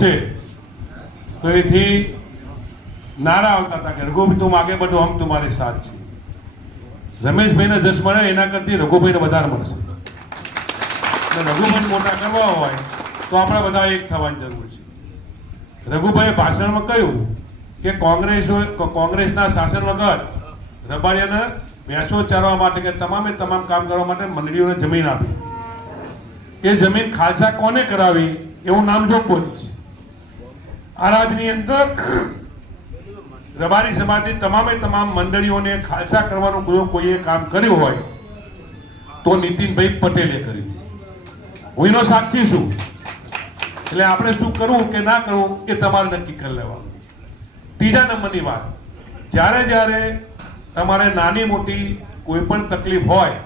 છે તો એથી નારા આવતા હતા કે રઘુભાઈ તું આગે बढ़ो हम तुम्हारे साथ છે. રમેશભાઈને 10 મળે એના કરતી રઘુભાઈને વધારે મળશે. રઘુભાઈ મોટા કરવા હોય તો આપણે બધા એક થવાની જરૂર છે. રઘુભાઈએ ભાષણમાં કહ્યું કે કોંગ્રેસના શાસન વગર રબારિયાને ભેંસો ચારવા માટે કે તમામે તમામ કામ કરવા માટે મંડળીઓને જમીન આપી. એ જમીન ખાલસા કોને કરાવી એવું નામજોગ બોલીશ. આ રાજની અંદર રબારી સમાજની તમામે તમામ મંડળીઓને ખાલસા કરવાનું કોઈએ કામ કર્યું હોય તો નીતિનભાઈ પટેલે કર્યું. હું એનો સાક્ષી છું. એટલે આપણે શું કરવું કે ના કરવું એ તમારે નક્કી કરી લેવાનું. ત્રીજા નંબરની વાત, જ્યારે તમારે નાની મોટી કોઈ પણ તકલીફ હોય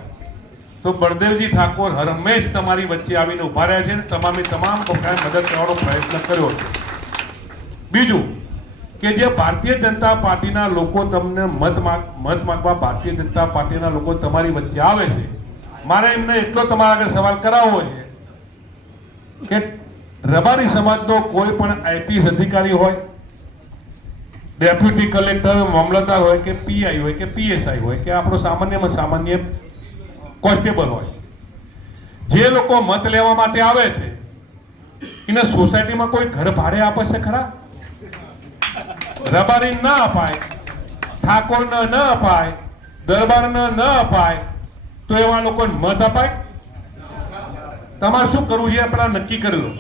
તો બળદેવજી ઠાકોર હરમેશ તમારી વચ્ચે આવીને ઉભા રહ્યા છે. તમામે તમામ પ્રકારે મદદ કરવાનો પ્રયત્ન કર્યો છે. બીજું કે જે ભારતીય જનતા પાર્ટીના લોકો તમને મત માંગવા ભારતીય જનતા પાર્ટીના લોકો તમારી વચ્ચે આવે છે, મારે એમને એટલો તમારા આગળ સવાલ કરાવવો છે કે રબારી સમાજનો કોઈ પણ આઈપીએસ અધિકારી હોય, ડેપ્યુટી કલેક્ટર, મામલતદાર હોય કે પીઆઈ હોય કે પીએસઆઈ હોય કે આપણો સામાન્યમાં સામાન્ય કોન્સ્ટેબલ હોય, જે લોકો મત લેવા માટે આવે છે એને સોસાયટીમાં કોઈ ઘર ભાડે આપે છે ખરા? રબારી ના અપાય, ઠાકોરને ન અપાય, દરબારને ન અપાય તો એવા લોકોને મત અપાય? તમારે શું કરવું છે પેલા નક્કી કરી લો.